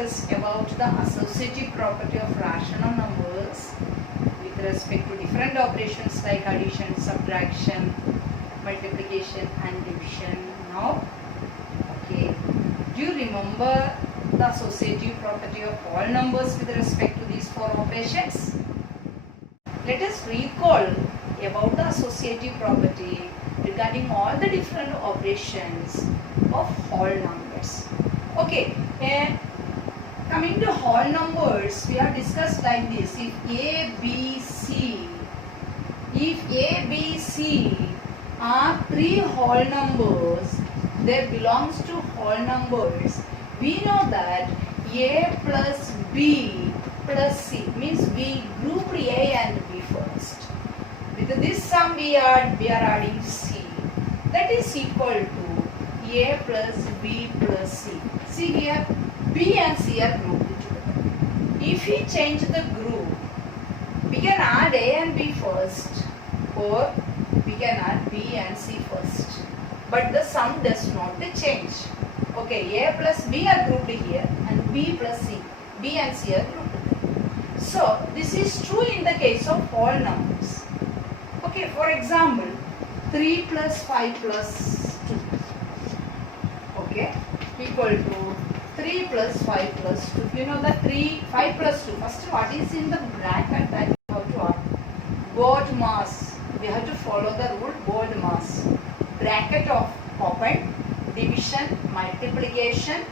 discuss about the associative property of rational numbers with respect to different operations like addition, subtraction, multiplication and division. Now, okay, do you remember the associative property of all numbers with respect to these four operations? Let us recall about the associative property regarding all the different operations of whole numbers. Okay, coming to whole numbers, we have discussed like this. If A, B, C are three whole numbers, they belongs to whole numbers. We know that A plus B plus C means we grouped A and B first. With this sum we are adding C. That is equal to A plus B plus C. See here, B and C are grouped together. If we change the group, we can add A and B first, or we can add B and C first. But the sum does not change. Okay, A plus B are grouped here and B plus C. B and C are grouped. So, this is true in the case of whole numbers. Okay, for example, 3 plus 5 plus 2. Okay, equal to 3 plus 5 plus 2. You know the 5 plus 2. First, what is in the bracket that you have to add? Board mass. We have to follow the rule board mass. Bracket of open, division, multiplication,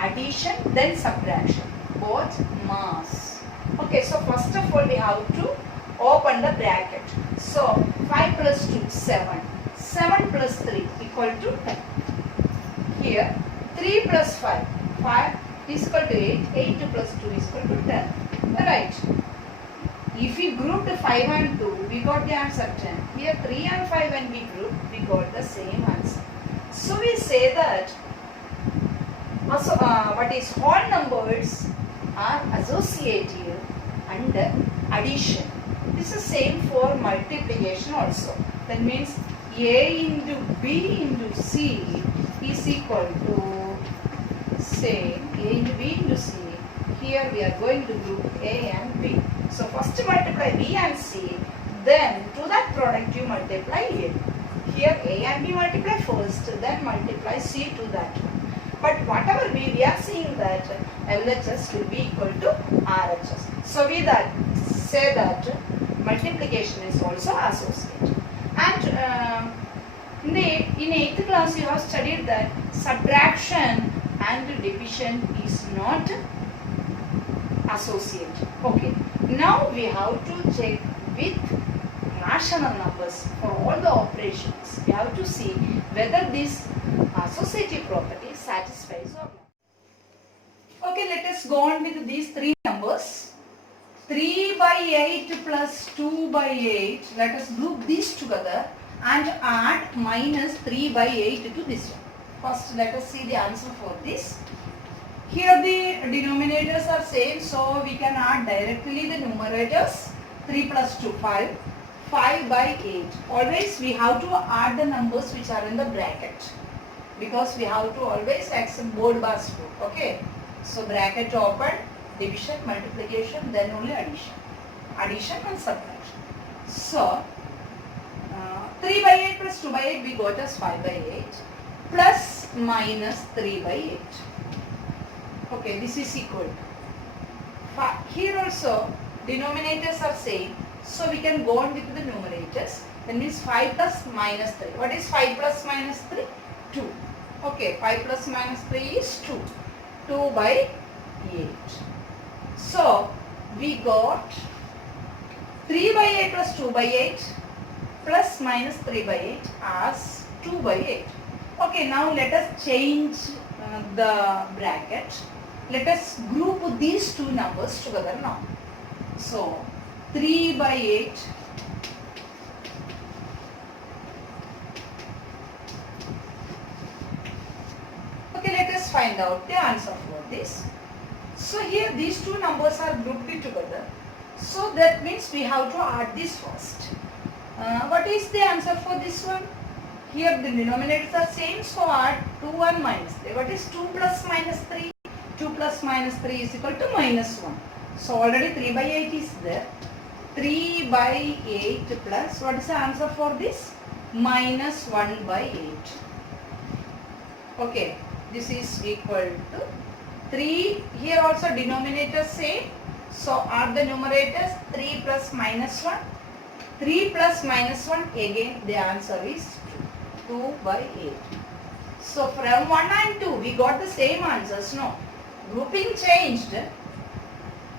addition, then subtraction. Board mass. Okay, so first of all we have to open the bracket. So 5 plus 2, 7. 7 plus 3 equal to 10. Here 3 plus 5. 5 is equal to 8. 8 plus 2 is equal to 10. Right. If we grouped 5 and 2, we got the answer 10. Here 3 and 5 when we grouped, we got the same answer. So we say that what is whole numbers are associative under addition. This is same for multiplication also. That means A into B into C is equal to same A into B into C. Here we are going to group A and B. So first multiply B and C, then to that product you multiply A. Here A and B multiply first, then multiply C to that one. But whatever we are seeing that LHS will be equal to RHS. So we say that multiplication is also associated. And in 8th class you have studied that subtraction and division is not associated. Okay. Now we have to check with rational numbers for all the operations. We have to see whether this associative property satisfies or not. Okay, let us go on with these three numbers. 3 by 8 plus 2 by 8. Let us group these together and add minus 3 by 8 to this one. First, let us see the answer for this. Here the denominators are same, so we can add directly the numerators. 3 plus 2, 5. 5 by 8. Always we have to add the numbers which are in the bracket, because we have to always accept board bars rule. Okay. So bracket open, division, multiplication, then only addition. Addition and subtraction. So 3 by 8 plus 2 by 8 we got as 5 by 8 plus minus 3 by 8. Okay, this is equal. Here also denominators are same, so we can go on with the numerators. That means 5 plus minus 3. What is 5 plus minus 3? 2. Okay, 5 plus minus 3 is 2. 2 by 8. So we got 3 by 8 plus 2 by 8 plus minus 3 by 8 as 2 by 8. Okay, now let us change the bracket. Let us group these two numbers together now. So 3 by 8 okay, let us find out the answer for this. So here these two numbers are grouped together. So that means we have to add this first. What is the answer for this one? Here the denominators are same, so add 2 and minus 3. What is 2 plus minus 3? 2 plus minus 3 is equal to minus 1. So already 3 by 8 is there. 3 by 8 plus, what is the answer for this? Minus 1 by 8. Okay, this is equal to 3. Here also denominator same. So are the numerators 3 plus minus 1? 3 plus minus 1, again the answer is 2 by 8. So from 1 and 2 we got the same answers. No, grouping changed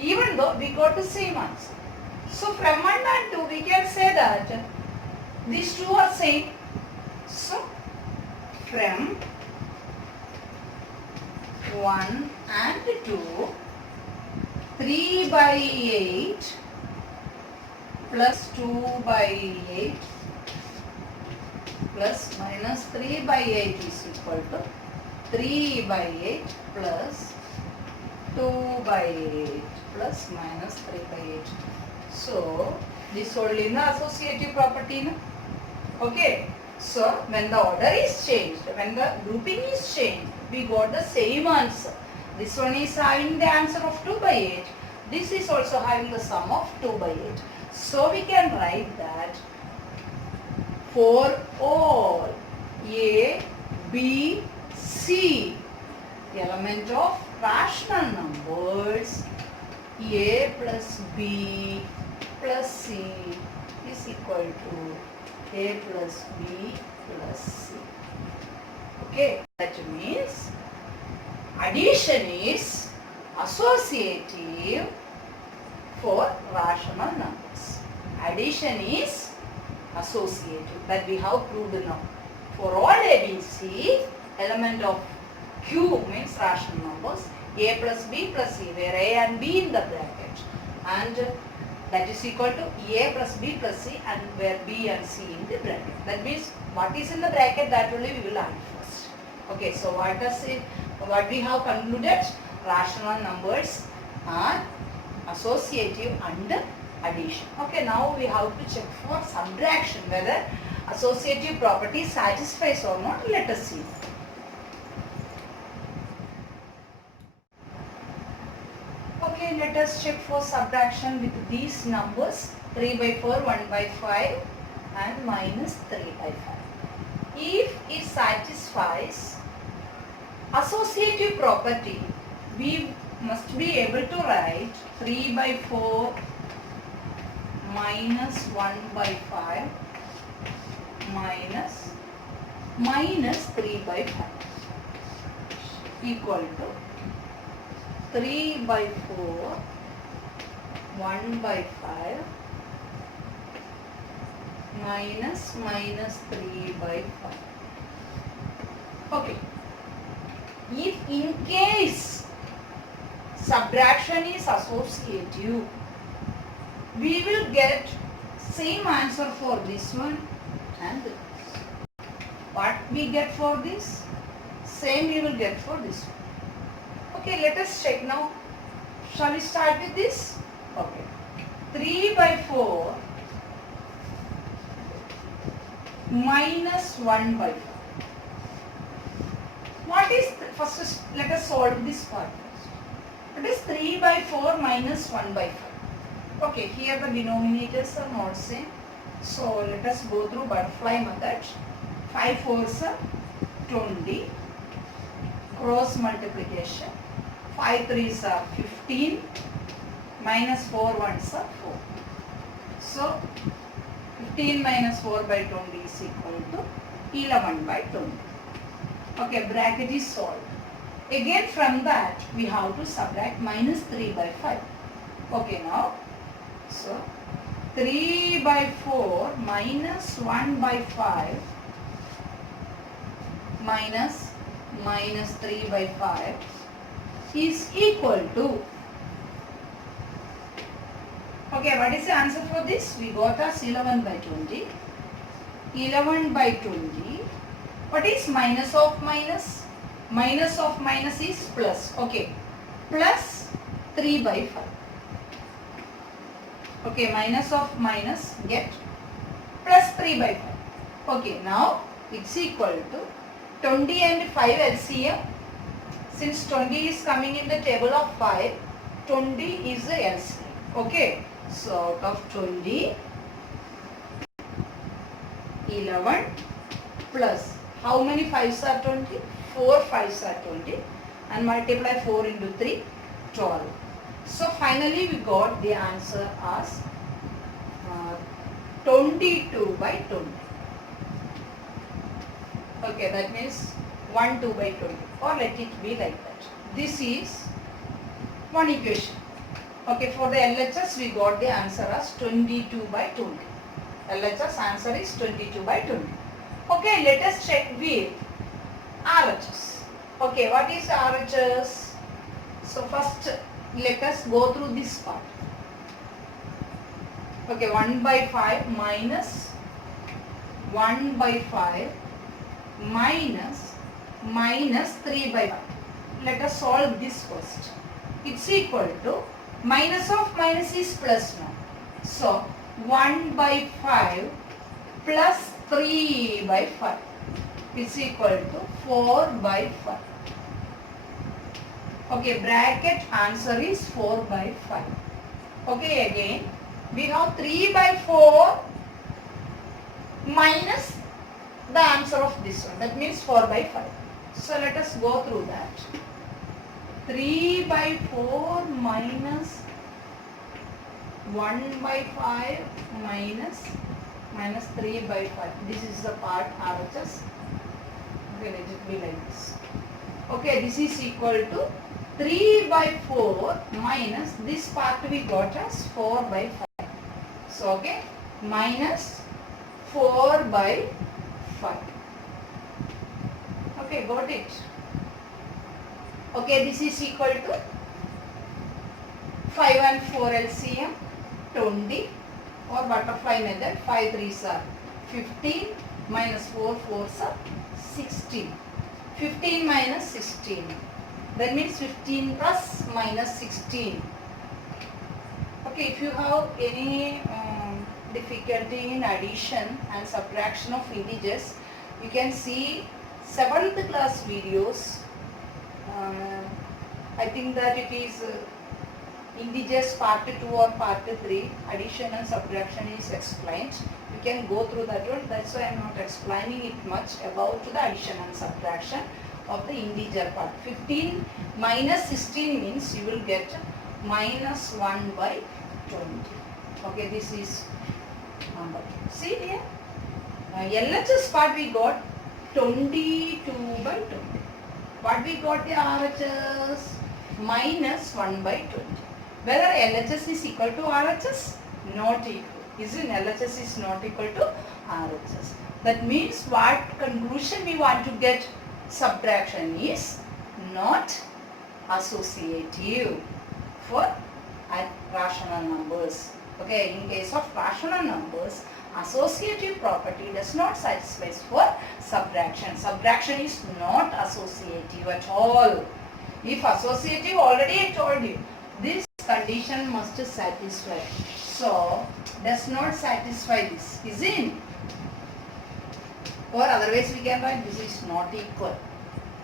even though we got the same answer. So from 1 and 2 we can say that these two are same. So from 1 and 2, 3 by 8 plus 2 by 8 plus minus 3 by 8 is equal to 3 by 8 plus 2 by 8 plus minus 3 by 8. So this only in the associative property. No? Okay. So when the order is changed, when the grouping is changed, we got the same answer. This one is having the answer of 2 by 8. This is also having the sum of 2 by 8. So we can write that for all A, B, C element of rational numbers, A plus B plus C is equal to A plus B plus C. Okay, that means addition is associative for rational numbers. Addition is associative, that we have proved now. For all ABC, element of Q means rational numbers, A plus B plus C, where A and B in the bracket, and that is equal to A plus B plus C, and where B and C in the bracket. That means what is in the bracket, that only we will add first. Okay, so what we have concluded, rational numbers are associative and addition. Okay, now we have to check for subtraction, whether associative property satisfies or not. Let us see. Okay, let us check for subtraction with these numbers 3 by 4, 1 by 5 and minus 3 by 5. If it satisfies associative property, we must be able to write 3 by 4 minus 1 by 5 minus 3 by 5 equal to 3 by 4 1 by 5 minus 3 by 5. Okay. If in case subtraction is associative, we will get same answer for this one and this. What we get for this? Same we will get for this one. Okay, let us check now. Shall we start with this? Okay. 3 by 4 minus 1 by 5. What is, first let us solve this part. It is 3 by 4 minus 1 by 5. Okay, here the denominators are not same. So let us go through butterfly method. 5 4s are 20. Cross multiplication. 5 3s are 15. Minus 4 1s are 4. So 15 minus 4 by 20 is equal to 11 by 20. Okay, bracket is solved. Again from that we have to subtract minus 3 by 5. Okay, now so 3 by 4 minus 1 by 5 minus 3 by 5 is equal to, okay, what is the answer for this? We got as 11 by 20. 11 by 20. What is minus of minus? Minus of minus is plus. Okay, plus 3 by 5. Okay, minus of minus get plus 3 by 5. Okay, now it's equal to 20 and 5 LCM Since 20 is coming in the table of 5, 20 is the LCM. Okay. So out of 20, 11 plus how many 5s are 20? 4 5s are 20 and multiply 4 into 3, 12. So finally we got the answer as 22 by 20. Okay, that means 1 2 by 20, or let it be like that. This is one equation. Okay, for the LHS we got the answer as 22 by 20. LHS answer is 22 by 20. Okay, let us check with RHS. Okay, what is RHS? So first let us go through this part. Okay, 1 by 5 minus 1 by 5 minus 3 by 5. Let us solve this first. It's equal to minus of minus is plus 1. So 1 by 5 plus 3 by 5 is equal to 4 by 5. Okay, bracket answer is 4 by 5. Okay, again we have 3 by 4 minus the answer of this one, that means 4 by 5. So let us go through that. 3 by 4 minus 1 by 5 minus 3 by 5. This is the part RHS. Okay, let it be like this. Okay, this is equal to 3 by 4 minus this part we got as 4 by 5. So, okay, minus 4 by 5. Okay, got it. Okay, this is equal to 5 and 4 LCM 20, or butterfly method. 5 3s are 15 minus 4 4s are 16. 15 minus 16. That means 15 plus minus 16. Okay, if you have any difficulty in addition and subtraction of integers, you can see 7th class videos. I think that it is integers part 2 or part 3, addition and subtraction is explained. You can go through that one. That's why I am not explaining it much about the addition and subtraction of the integer part. 15 minus 16 means you will get minus 1 by 20. Okay, this is number. See here, LHS part we got 22 by 20. What we got the RHS? Minus 1 by 20. Whether LHS is equal to RHS? Not equal. Isn't LHS is not equal to RHS. That means what conclusion we want to get? Subtraction is not associative for rational numbers. Okay, in case of rational numbers, associative property does not satisfy for subtraction. Subtraction is not associative at all. If associative, already I told you, this condition must satisfy. So, does not satisfy this, is it? Or otherwise we can write this is not equal.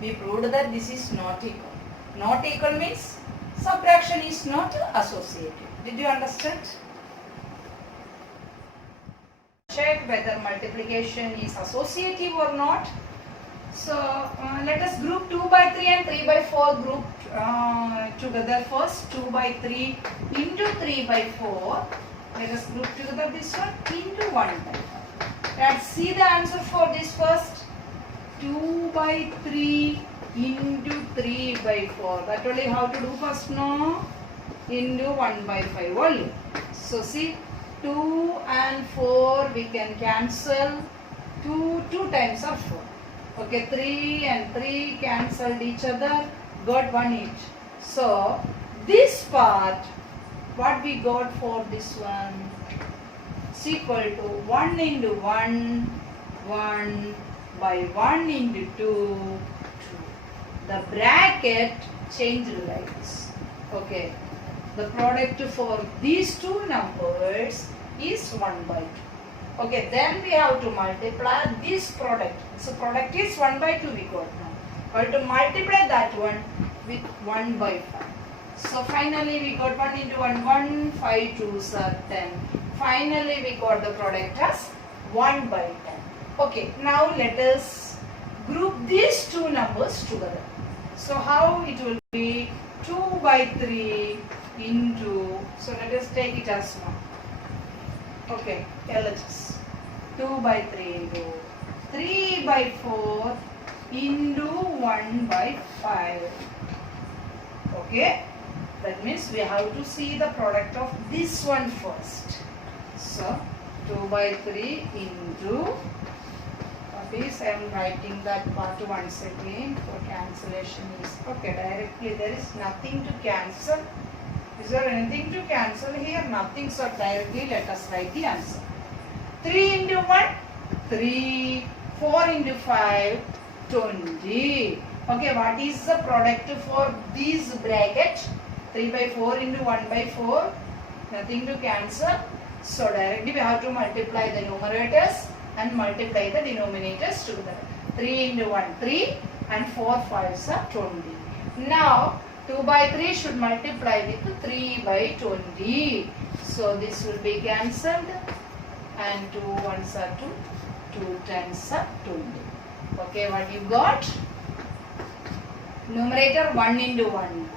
We proved that this is not equal. Not equal means subtraction is not associative. Did you understand? Check whether multiplication is associative or not. So let us group 2 by 3 and 3 by 4 group together first. 2 by 3 into 3 by 4. Let us group together this one into 1 by 5. Let's see the answer for this first. 2 by 3 into 3 by 4. That only how to do first, no? Into 1 by 5 only. So see, 2 and 4 we can cancel. 2 times are 4. Okay, 3 and 3 cancelled each other. Got 1 each. So this part, what we got for this one? Is equal to 1 into 1, 1 by 1 into 2, 2. The bracket changed like this. Okay. The product for these two numbers is 1 by 2. Okay, then we have to multiply this product. So product is 1 by 2 we got now. Going to multiply that one with 1 by 5. So finally we got 1 into 1, 1, 5 2s are 10. Finally we got the product as 1 by 10. Okay, now let us group these two numbers together. So how it will be 2 by 3 into, so let us take it as 1. Okay, LHS. 2 by 3 into 3 by 4 into 1 by 5. Okay, that means we have to see the product of this one first. So 2 by 3 into, please I am writing that part once again for cancellation is, okay, directly there is nothing to cancel. Is there anything to cancel here? Nothing, so directly let us write the answer. 3 into 1, 3, 4 into 5, 20. Okay, what is the product for this bracket? 3 by 4 into 1 by 4, nothing to cancel. So directly we have to multiply the numerators and multiply the denominators together. 3 into 1, 3 and 4 5s are 20. Now 2 by 3 should multiply with 3 by 20. So this will be cancelled and 2 1s are 2, 2 10s are 20. Okay, what you got? Numerator 1 into 1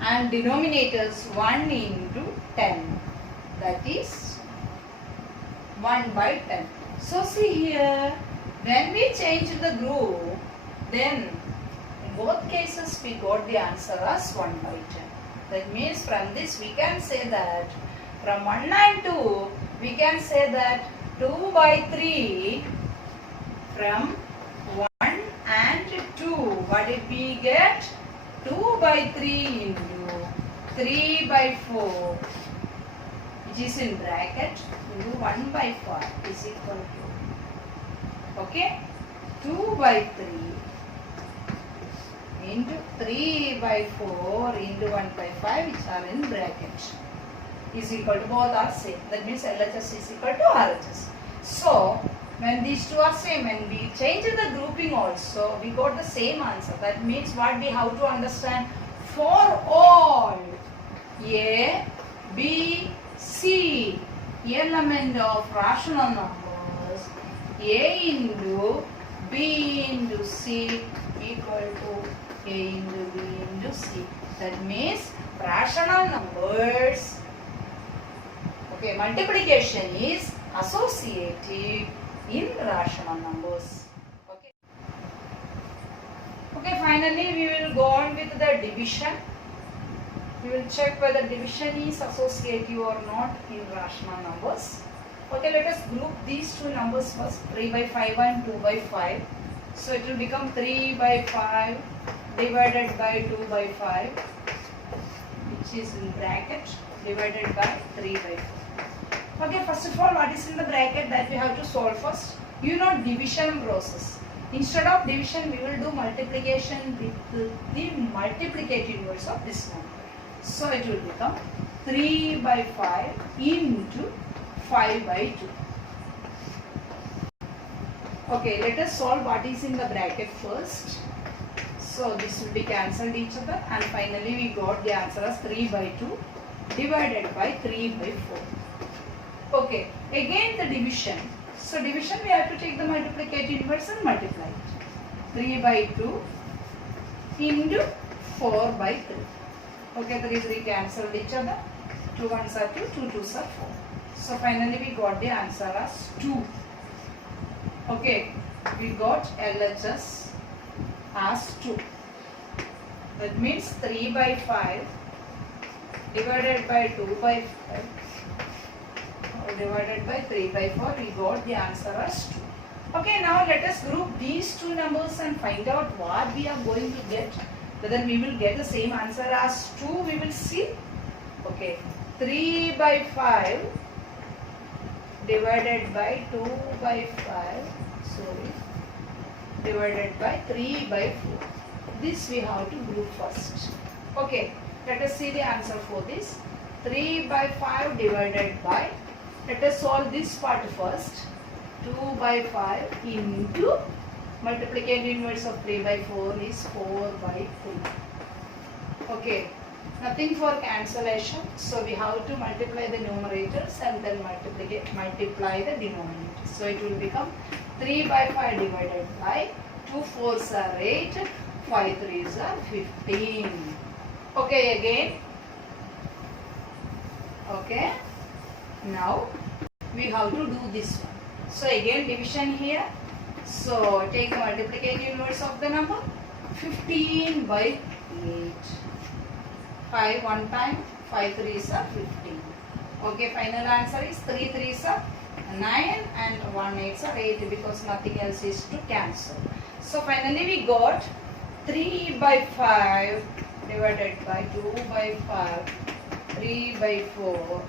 and denominators 1 into 10. That is 1 by 10. So see here, when we change the group, then in both cases we got the answer as 1 by 10. That means from this we can say that from 1 and 2, we can say that 2 by 3 from 1 and 2. What did we get? 2 by 3 into 3 by 4, which is in bracket, into 1 by 5 is equal to, okay, 2 by 3 into 3 by 4 into 1 by 5, which are in bracket, is equal to, both are same. That means LHS is equal to RHS. So when these two are same, when we change the grouping also, we got the same answer. That means what we have to understand, for all A, B, C element of rational numbers, A into B into C equal to A into B into C. That means rational numbers, okay, multiplication is associative in rational numbers. Okay. Okay, finally we will go on with the division. We will check whether division is associative or not in rational numbers. Okay, let us group these two numbers first, 3 by 5 and 2 by 5. So it will become 3 by 5 divided by 2 by 5, which is in bracket, divided by 3 by 4. Okay, first of all, what is in the bracket that we have to solve first? You know division process. Instead of division, we will do multiplication with the multiplicative inverse of this number. So it will become 3 by 5 into 5 by 2. Okay, let us solve what is in the bracket first. So this will be cancelled each other, and finally we got the answer as 3 by 2 divided by 3 by 4. Okay, again the division. So division we have to take the multiplicative inverse and multiply it. 3 by 2 into 4 by 3. Okay, 3 3 cancelled each other. 2 1s are 2, 2 2s are 4. So finally we got the answer as 2. Okay, we got LHS as 2. That means 3 by 5 divided by 2 by 5 divided by 3 by 4, we got the answer as 2. Okay, now let us group these two numbers and find out what we are going to get. Whether we will get the same answer as 2, we will see. Okay, 3 by 5 divided by 2 by 5, sorry, divided by 3 by 4. This we have to group first. Okay, let us see the answer for this. 3 by 5 divided by, let us solve this part first. 2 by 5 into Multiplicative inverse of 3 by 4 is 4 by 3. Okay, nothing for cancellation. So we have to multiply the numerators and then multiply the denominators. So it will become 3 by 5 divided by 2 4s are 8, 5 3s are 15. Okay, again. Okay, now we have to do this one. So again division here. So take the multiplicative inverse of the number 15 by 8. 5 one time, 5 3s are 15. Okay, final answer is 3 3s are 9 and 1 8s are 8 because nothing else is to cancel. So finally we got 3 by 5 divided by 2 by 5, 3 by 4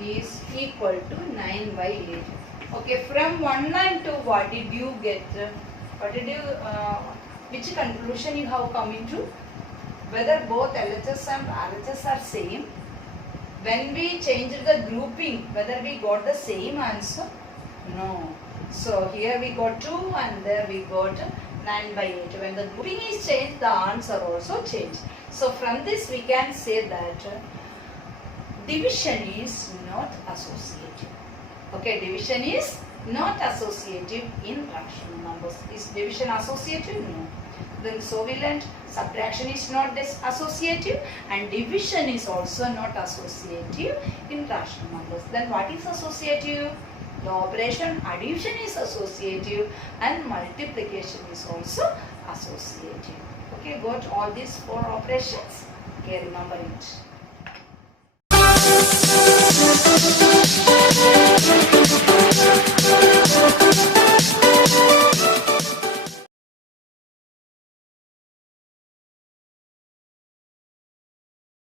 is equal to 9 by 8. Okay, from 1 and 2 what did you get? What did you, which conclusion you have come into? Whether both LHS and RHS are same. When we changed the grouping, whether we got the same answer? No. So here we got 2 and there we got 9 by 8. When the grouping is changed, the answer also changed. So from this we can say that division is not associative. Okay, division is not associative in rational numbers. Is division associative? No. Then so we learned subtraction is not associative and division is also not associative in rational numbers. Then what is associative? The operation addition is associative and multiplication is also associative. Okay, got all these 4 operations? Okay, remember it.